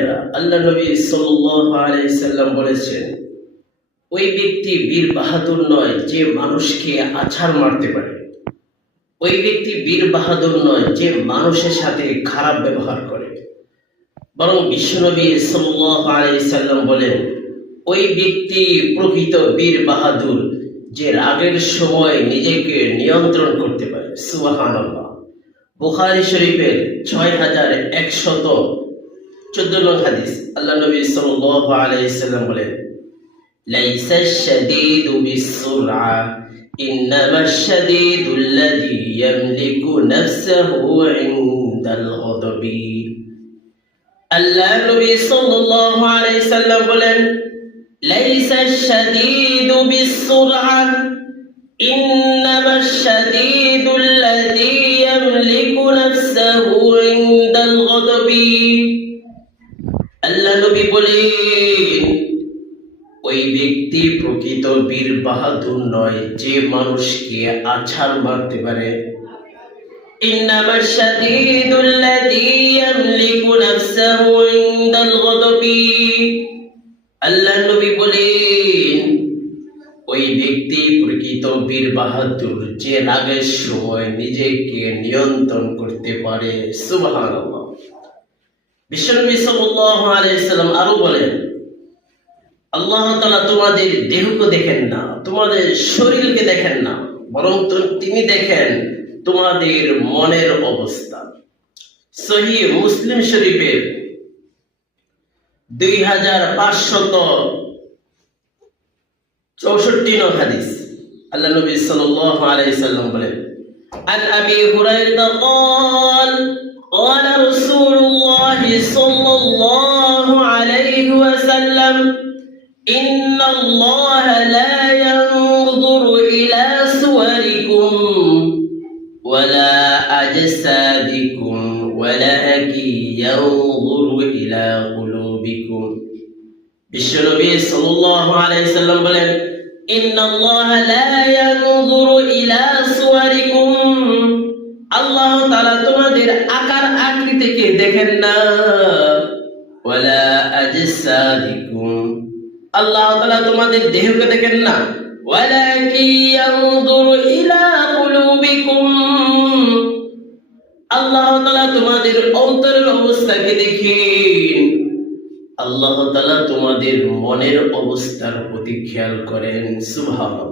ভাইরা, আল্লাহ নবী সাল্লাল্লাহু আলাইহি সাল্লাম বলেছেন, ওই ব্যক্তি বীর বাহাদুর নয় যে মানুষকে আছাড় মারতে পারে। ওই ব্যক্তি বীর বাহাদুর নয় যে মানুষের সাথে খারাপ ব্যবহার করে। বরং বিশ্বনবী সাল্লাল্লাহু আলাইহি সাল্লাম বলেন, ওই ব্যক্তি প্রকৃত বীর বাহাদুর যে রাগের সময় নিজেকে নিয়ন্ত্রণ করতে পারে। সুবহানাল্লাহ। বুখারী শরীফের 6114 নং হাদিস। আল্লাহ নবী সাল্লাল্লাহু আলাইহি সাল্লাম বলেন, লাইসা আশ-শাদীদু বিস-সুরআ ইন্নামা আশ-শাদীদু আল্লাযী ইয়ামলিকু নাফসাহু ইনদাল গাদাবি। আল্লাহ নবী সাল্লাল্লাহু আলাইহি সাল্লাম বলেন, লাইসা আশ-শাদীদু বিস-সুরআ ইন্নামা আশ-শাদীদু আল্লাযী ইয়ামলিকু নাফসাহু ইনদাল গাদাবি। আল্লাহ নবী বলেন, ওই ব্যক্তি প্রকৃত বীর বাহাদুর নয় যে মানুষকে আছাড় মারতে পারে। ইন্নামা আশ-শাদীদু আল্লাযী ইয়ামলিকু নাফসাহু ইনদাল গাদাবি। আল্লাহ নবী বলেন, ওই ব্যক্তি প্রকৃত বীর বাহাদুর যে রাগের সময় নিজেকে নিয়ন্ত্রণ করতে পারে। সুবহানাল্লাহ। বিশ্বনবী সাল্লাল্লাহু আলাইহি সাল্লাম আরো বলেন, আল্লাহ তাআলা তোমাদের দেহকে দেখেন না, তোমাদের শরীরকে দেখেন না, বরং তিনি দেখেন তোমাদের মনের অবস্থা। সহিহ মুসলিম শরীফের 2564 নং হাদিস। আল্লাহ নবী সাল্লাল্লাহু আলাইহি সাল্লাম বলেন, আন আবি হুরায়রা قال قال رسول الله صلى الله عليه وسلم إن الله لا ينظر إلى صوركم ولا أجسادكم ولكن ينظر إلى قلوبكم। বিশ্বনবী সাল্লাল্লাহু আলাইহি সাল্লাম বলেন, ইন্নাল্লাহা লা ইয়ানজুরু ইলা সুওয়ারিকুম। আল্লাহ তাআলা তোমাদের আকার আকৃতিকে দেখেন না, ওয়ালা আজসাদিকুম। আল্লাহ তাআলা তোমাদের দেহকে দেখেন না, ওয়ালাকিন ইয়ানজুরু ইলা কুলুবিকুম। আল্লাহ তাআলা তোমাদের অন্তরের অবস্থাকে দেখেন। আল্লাহ তাআলা তোমাদের মনের অবস্থার প্রতি খেয়াল করেন। সুবহানাল্লাহ।